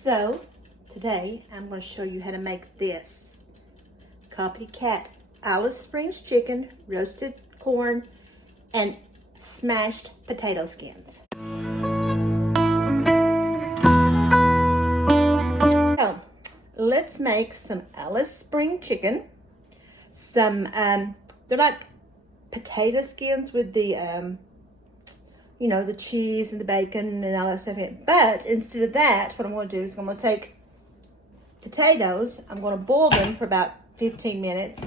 So today I'm going to show you how to make this Copycat Alice Springs chicken, roasted corn, and smashed potato skins. So let's make some Alice Spring chicken. They're like potato skins with the the cheese and the bacon and all that stuff in it. But instead of that, what I'm going to do is I'm going to take potatoes, I'm going to boil them for about 15 minutes.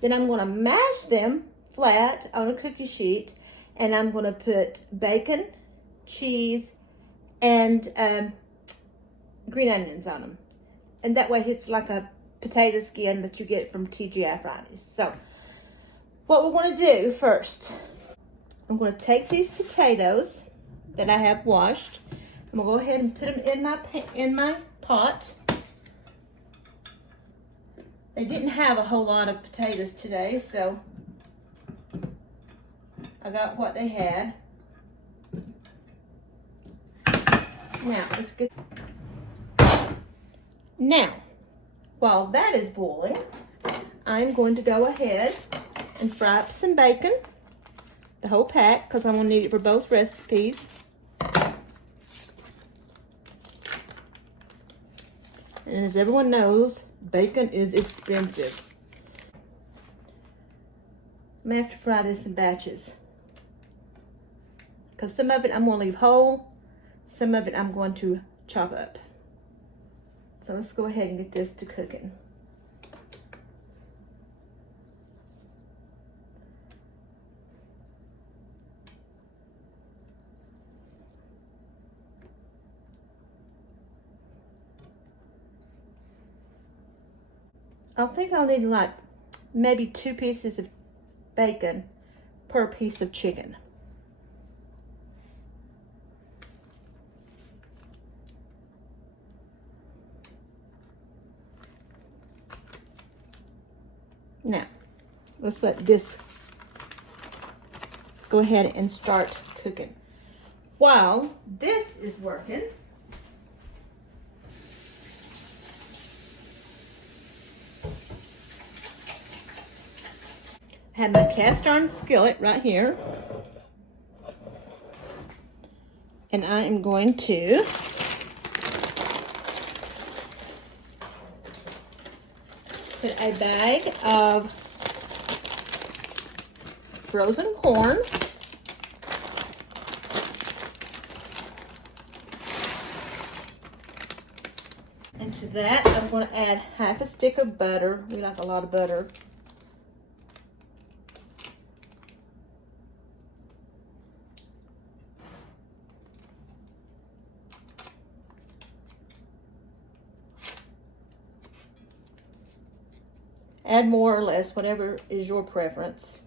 Then I'm going to mash them flat on a cookie sheet, and I'm going to put bacon, cheese, and green onions on them. And that way it's like a potato skin that you get from TGI Fridays. So what we're going to do first, I'm going to take these potatoes that I have washed. I'm going to go ahead and put them in my pot. They didn't have a whole lot of potatoes today, so I got what they had. Now, let's get... Now, while that is boiling, I'm going to go ahead and fry up some bacon. The whole pack, because I'm going to need it for both recipes. And as everyone knows, bacon is expensive. I'm going to have to fry this in batches, because some of it I'm going to leave whole, some of it I'm going to chop up. So let's go ahead and get this to cooking. I think I'll need like maybe 2 pieces of bacon per piece of chicken. Now, let's let this go ahead and start cooking. While this is working, I have my cast iron skillet right here, and I am going to put a bag of frozen corn, and to that I'm going to add half a stick of butter. We like a lot of butter. Add more or less, whatever is your preference.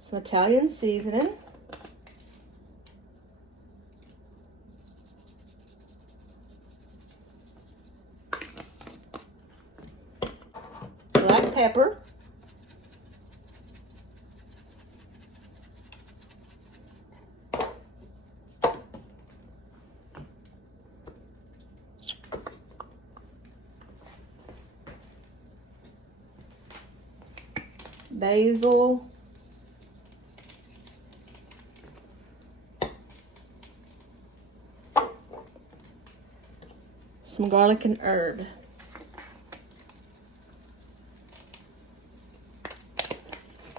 Some Italian seasoning. Black pepper. Basil, some garlic and herb,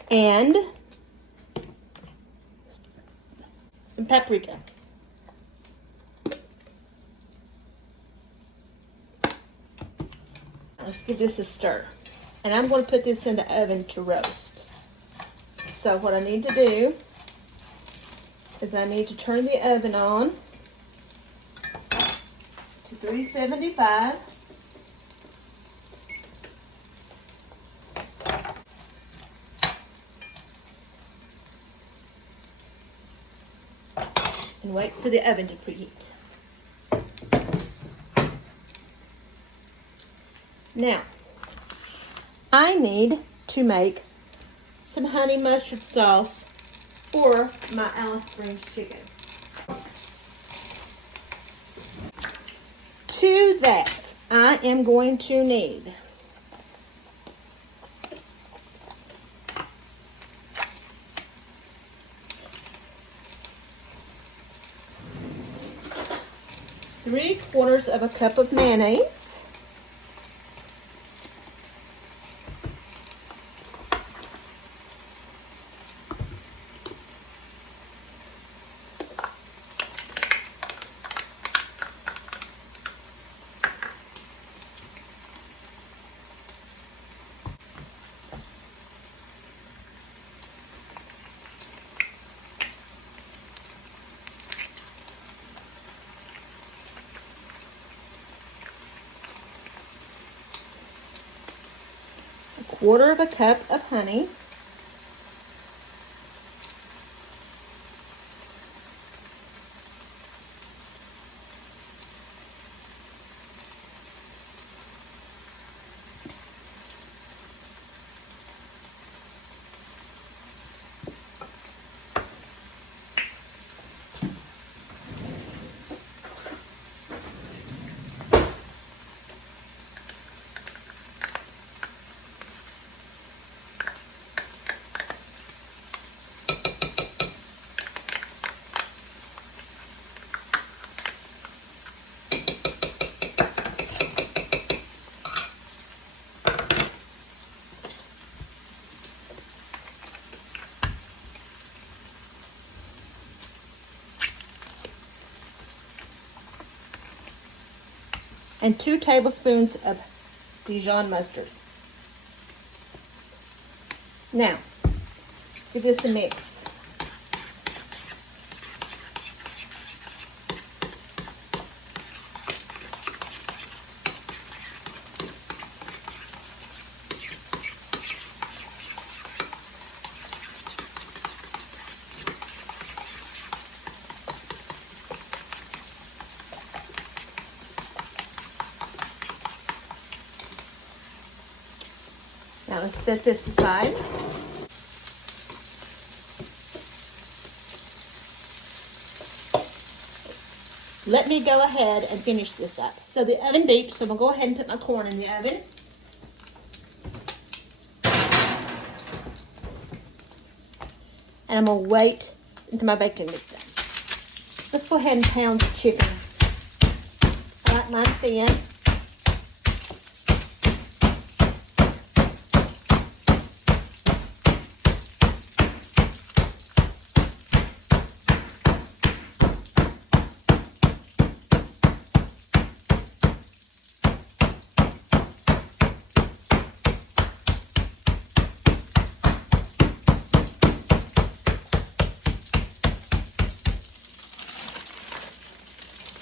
and some paprika. Let's give this a stir. And I'm going to put this in the oven to roast. So what I need to do is I need to turn the oven on to 375. And wait for the oven to preheat. Now, I need to make some honey mustard sauce for my Alice Springs chicken. To that, I am going to need three-quarters of a cup of mayonnaise. Quarter of a cup of honey, and 2 tablespoons of Dijon mustard. Now, let's give this a mix. Now let's set this aside. Let me go ahead and finish this up. So the oven beeped, so I'm gonna go ahead and put my corn in the oven. And I'm gonna wait until my bacon gets done. Let's go ahead and pound the chicken. I like mine thin.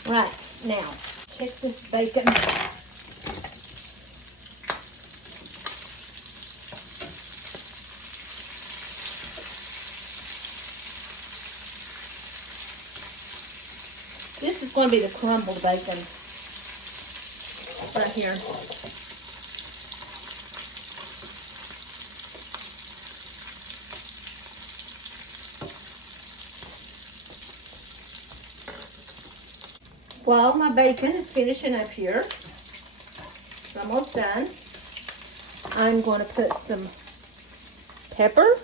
Right, now, check this bacon. This is going to be the crumbled bacon right here. While my bacon is finishing up here, it's almost done, I'm going to put some pepper,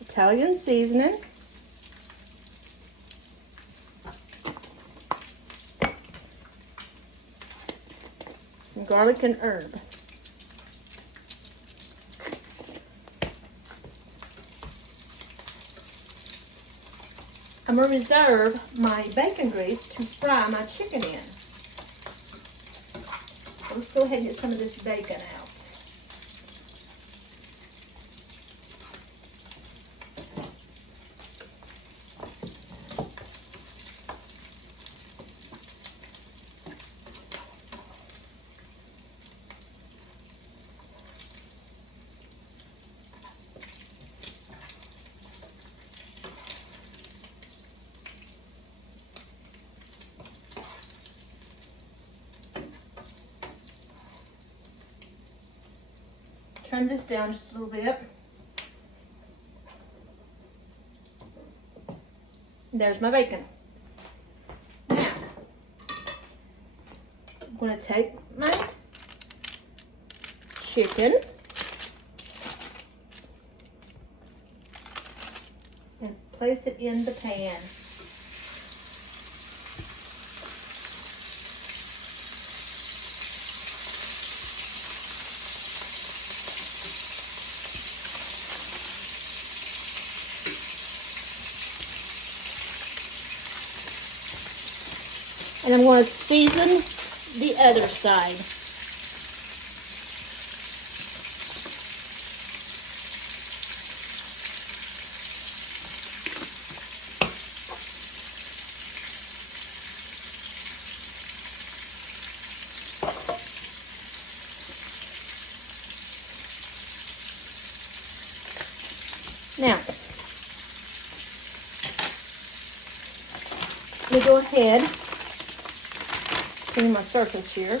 Italian seasoning, some garlic and herb. I'm going to reserve my bacon grease to fry my chicken in. So let's go ahead and get some of this bacon out. turn this down just a little bit. There's my bacon. Now, I'm going to take my chicken and place it in the pan. And I'm going to season the other side. Now, we go ahead, clean my surface here.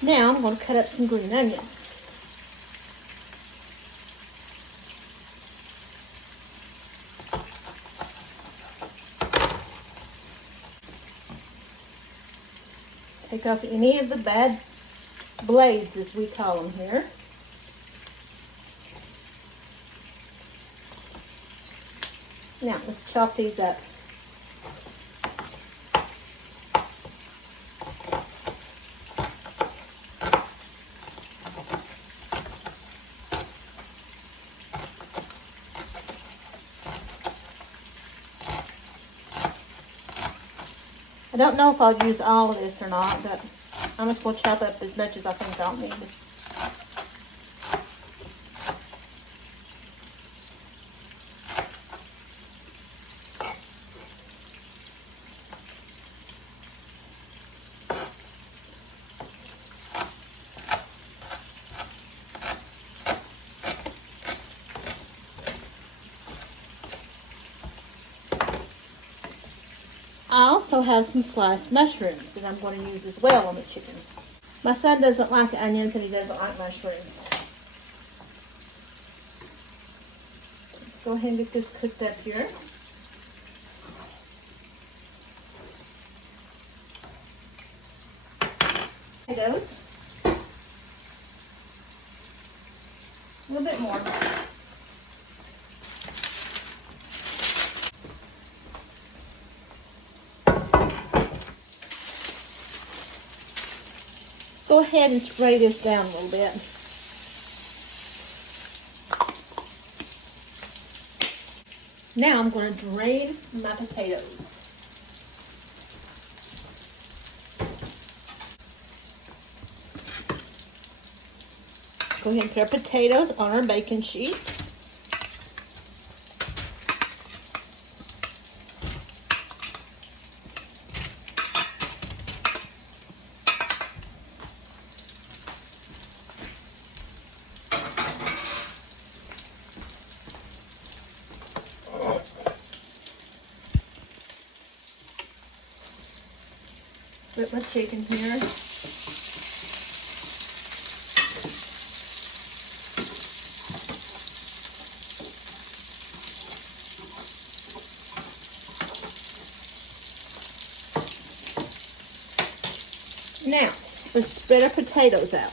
Now I'm going to cut up some green onions. Take off any of the bad blades, as we call them here. Now let's chop these up. I don't know if I'll use all of this or not, but I'm just going to chop up as much as I think I'll need. I also have some sliced mushrooms that I'm going to use as well on the chicken. My son doesn't like onions and he doesn't like mushrooms. Let's go ahead and get this cooked up here. Potatoes. A little bit more. Go ahead and spray this down a little bit. Now I'm going to drain my potatoes. Go ahead and put our potatoes on our baking sheet. Put my chicken here. Now, let's spread our potatoes out.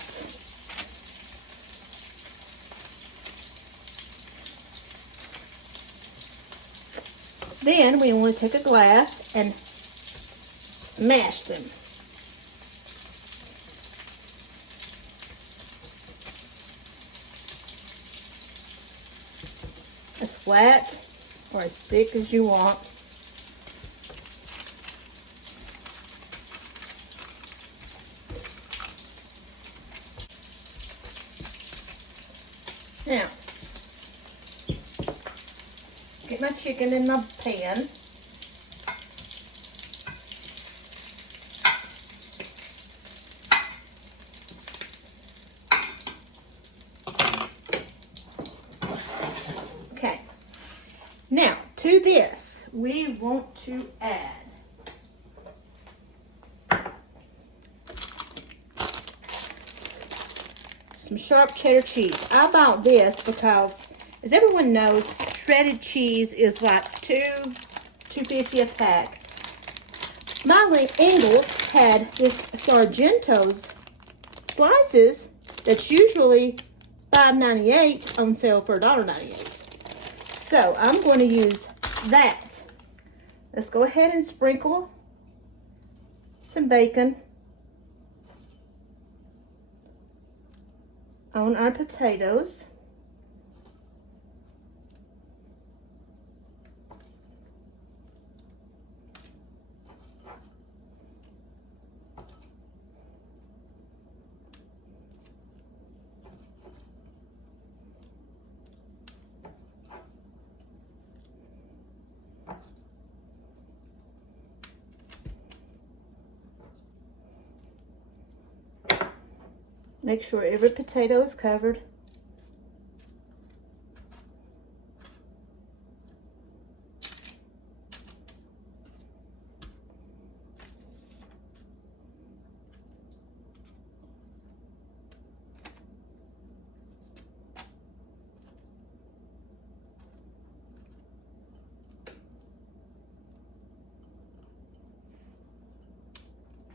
Then we want to take a glass and mash them. As flat or as thick as you want. Now, get my chicken in my pan. some sharp cheddar cheese. I bought this because, as everyone knows, shredded cheese is like $2.50 a pack. My Ingles had this Sargento's slices that's usually $5.98 on sale for $1.98. So I'm going to use that. Let's go ahead and sprinkle some bacon on our potatoes. Make sure every potato is covered.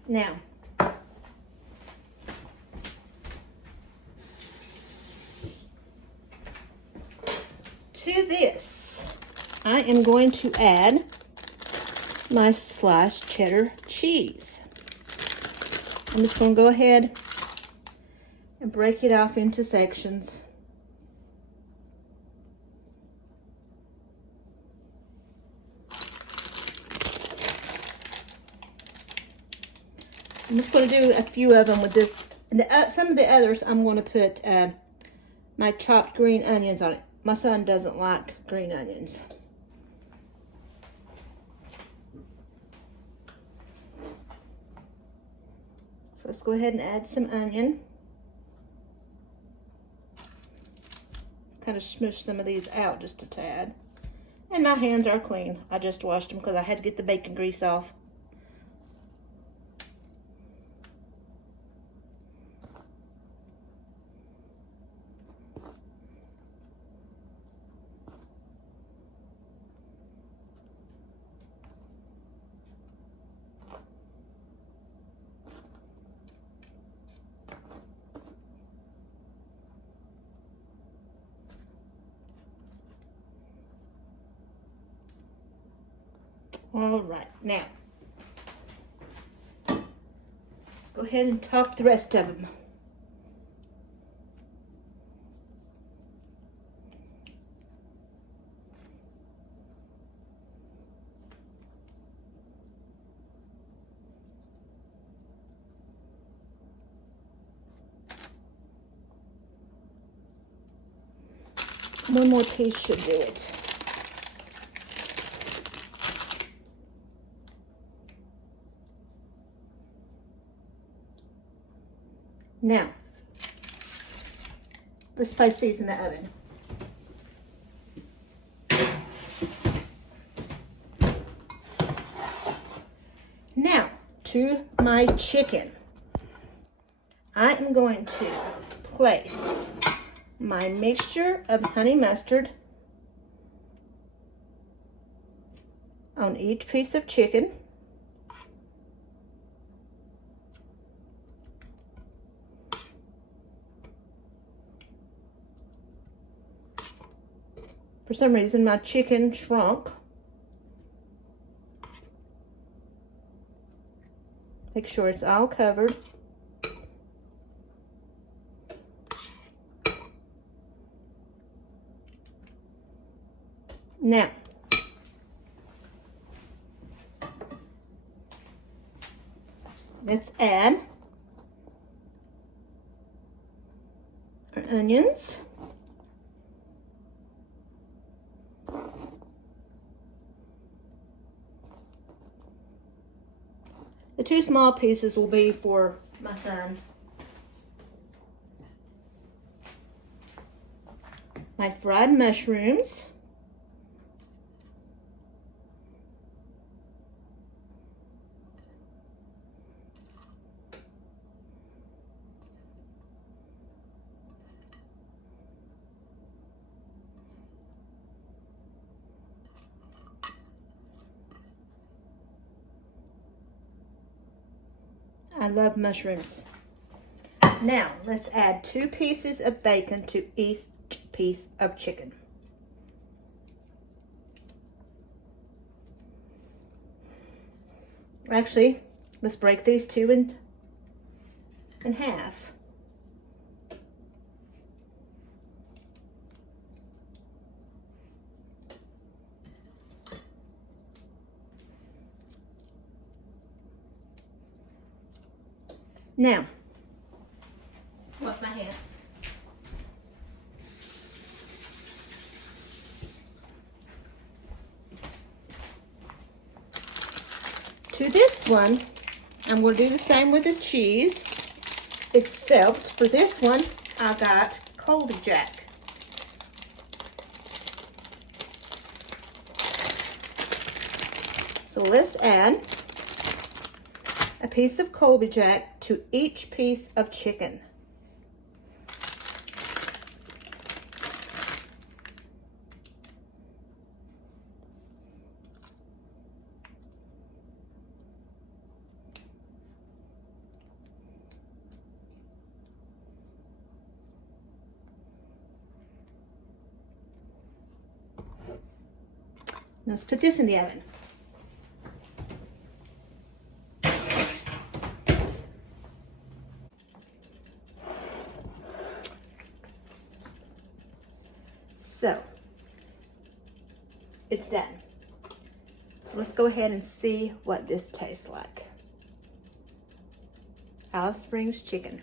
Now, to this, I am going to add my sliced cheddar cheese. I'm just going to go ahead and break it off into sections. I'm just going to do a few of them with this. And some of the others, I'm going to put my chopped green onions on it. My son doesn't like green onions. So let's go ahead and add some onion. Kind of smush some of these out just a tad. And my hands are clean. I just washed them because I had to get the bacon grease off. All right, now, let's go ahead and top the rest of them. One more piece should do it. Now, let's place these in the oven. Now, to my chicken. I am going to place my mixture of honey mustard on each piece of chicken. For some reason, my chicken shrunk. Make sure it's all covered. Now, let's add our onions. The 2 small pieces will be for my son. My fried mushrooms. I love mushrooms. Now, let's add 2 pieces of bacon to each piece of chicken. Actually, let's break these 2 in half. Now, wash my hands. To this one, I'm going to do the same with the cheese, except for this one, I got Copycat. So let's add a piece of Copycat to each piece of chicken. Let's put this in the oven. So, it's done. So let's go ahead and see what this tastes like. Alice Springs chicken.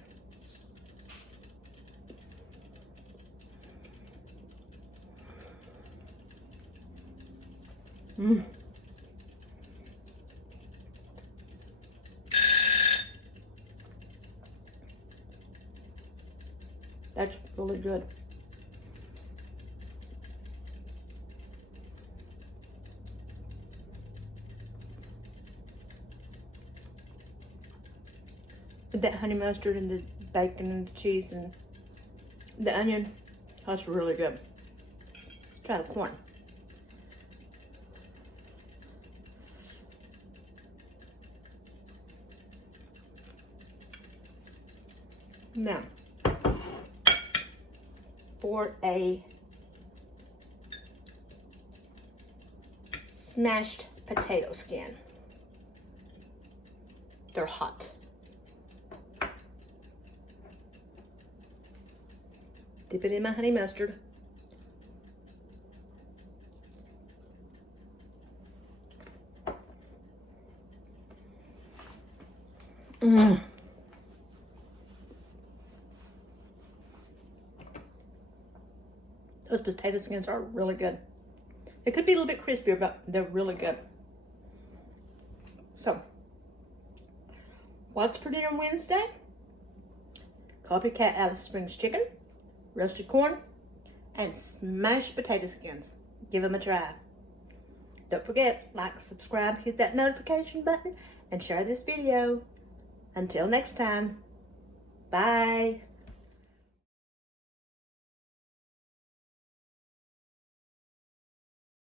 That's really good. With that honey mustard and the bacon and the cheese and the onion, that's really good. Let's try the corn. Now, for a smashed potato skin. They're hot. Dip it in my honey mustard. Those potato skins are really good. They could be a little bit crispier, but they're really good. So, what's for dinner Wednesday? Copycat Alice Springs chicken, roasted corn, and smashed potato skins. Give them a try. Don't forget, like, subscribe, hit that notification button, and share this video. Until next time, bye.